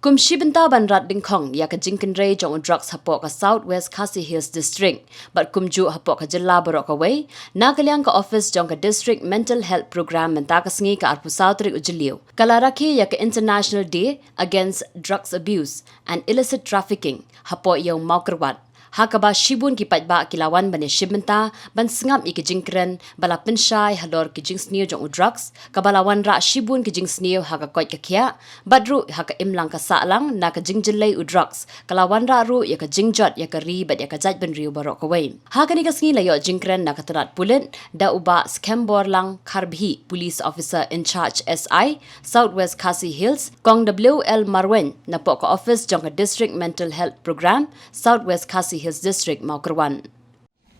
Kumshi bynta ban rat dingkhong ya ka Jaidbynriew jong Drok hapok ka Southwest Khasi Hills District but kumju hapok ka Jylla barok ka way na kalyang ka office jong ka District Mental Health Program menta ka sngi ka arpu Southrik ujiliw kalaraki ya ka International Day Against Drugs Abuse and Illicit Trafficking hapok yung maukerwat Hakaba shibun ki pajba kilawan bane shibenta ban singam iki jingkren bala Pynshai halor ki jingsnio jong drugs kabalawan ra shibun ki jingsnio haka koit ka kia badru haka imlang ka salang na ka jingjilei drugs kalawan ra ru ya ka jingjot ya ka ri bat ya ka Jaidbynriew barok kawai haka ni ka sngi layo jingkren na ka terat pulit da uba Khubor lang karbhi police officer in charge SI Southwest Khasi Hills kong WL Marwen na po ka office jong ka District Mental Health Program Southwest Khasi Hills District Maukerwan.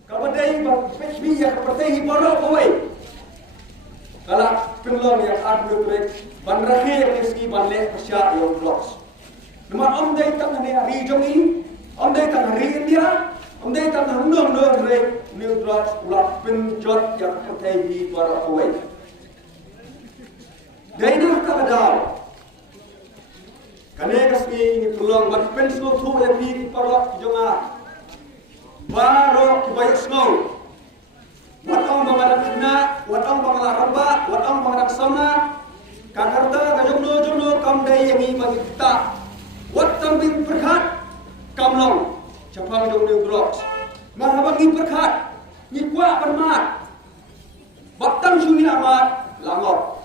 Kabadai PHB yang pertei borok away. Kalau Pynlong yang ardu trek ban rahe yang ski ban le pasya yang blocks. Nama ondai tak hane hari jongi, ondai tak hari India, ondai tak handong dong rek new drugs ulap Pynjot yang pertei borok away. Dainah kabadal. Kane kasmi ni Pynlong ban penslo thu le pi borok jonga. Baru kiwei snow. Watong bangarak kena, watong bangarak ramba, watong bangarak sama. Kakarta kajumno kamdai yang ini bagi kita. Watong bin perkat kamlong. Capang jumno Drok. Mahabagi perkat. Nikwa permat. Batang suni amat langor.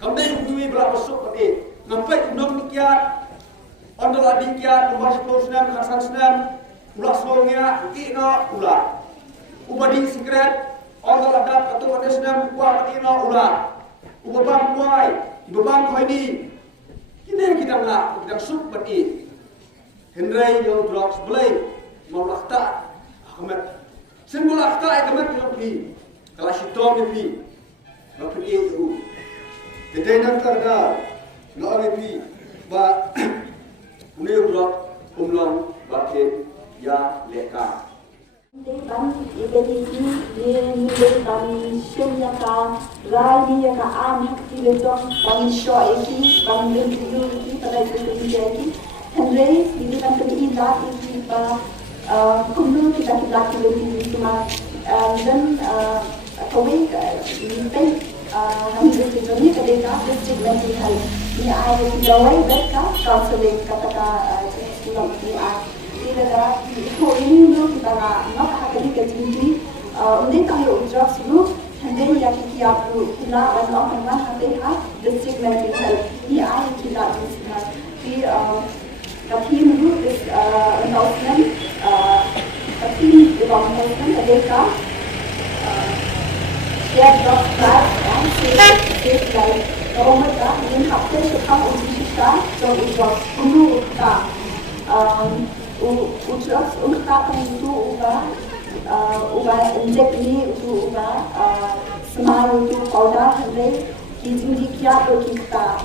Kamdai kuwi berapa masuk pati. Nampai nom nikiat. Ondol adikiat, membahas senam, khasan senam. Ulah soalnya ina ulah. Ubadi secret orang ada atau ada senam kuat ina ulah. Ubabang kuai, ubabang kuai ni. Kini kita nak kita sup bati. Henry yang Drok belai mau lakta Ahmed. Simbol lakta Ahmed yang pi. Kalau sitom yang pi. Nak pi itu. Jadi nak tergal. Nak pi. Ba. Ini Drok Pynlong bakit. Ya leka. Ban identity ni ban shenya ka rai ya ka am hakti le jong ban sho eki ban le yu ki pada itu jadi Henry ini kan tadi ila iki ba kumnu kita kita le cuma dan kawai ini hampir jadi kadang district mental health ni ai jawai mereka counseling kata sudah ni Ila ini dulu kita nak hakiki ketinggi, undi kami ujak dulu, hendak yang Kiar dulu, kita orang orang hati district mental health, ini ayat kita disini, di tapi dulu is announcement, tapi di bawah announcement ada share Drok class and safe life. Kalau mereka ingin hafte suka uji kita, jom ujak dulu kita. Udrugs untuk itu ubah injek ini untuk ubah semar untuk kauda hari kita Kiar kita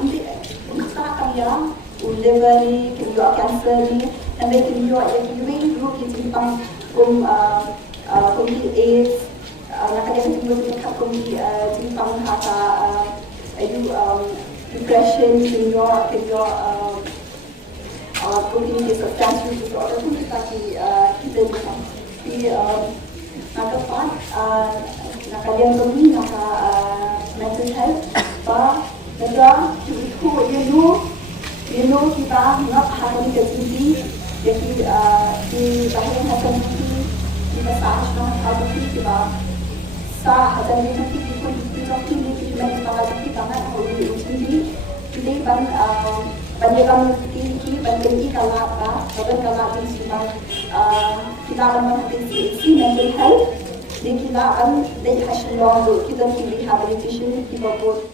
untuk kaya liver ni kaya cancer ni sampai kaya yang kiwei dulu kita pang AIDS nak ada kita pang kata depression kaya mungkin dia substansi disorder pun kita kita di Naka part Naka yang kami Naka mental health ba negara itu you know kita nak hari ketinggi jadi di bahagian hasil di massage nak hari kita sah hasil nanti kita kita kita nak hari ini jadi banyak kami kalau apa, kalau ini semua kita akan menghadapi mental health, dan kita akan dari hasil lalu kita rehabilitation kita buat.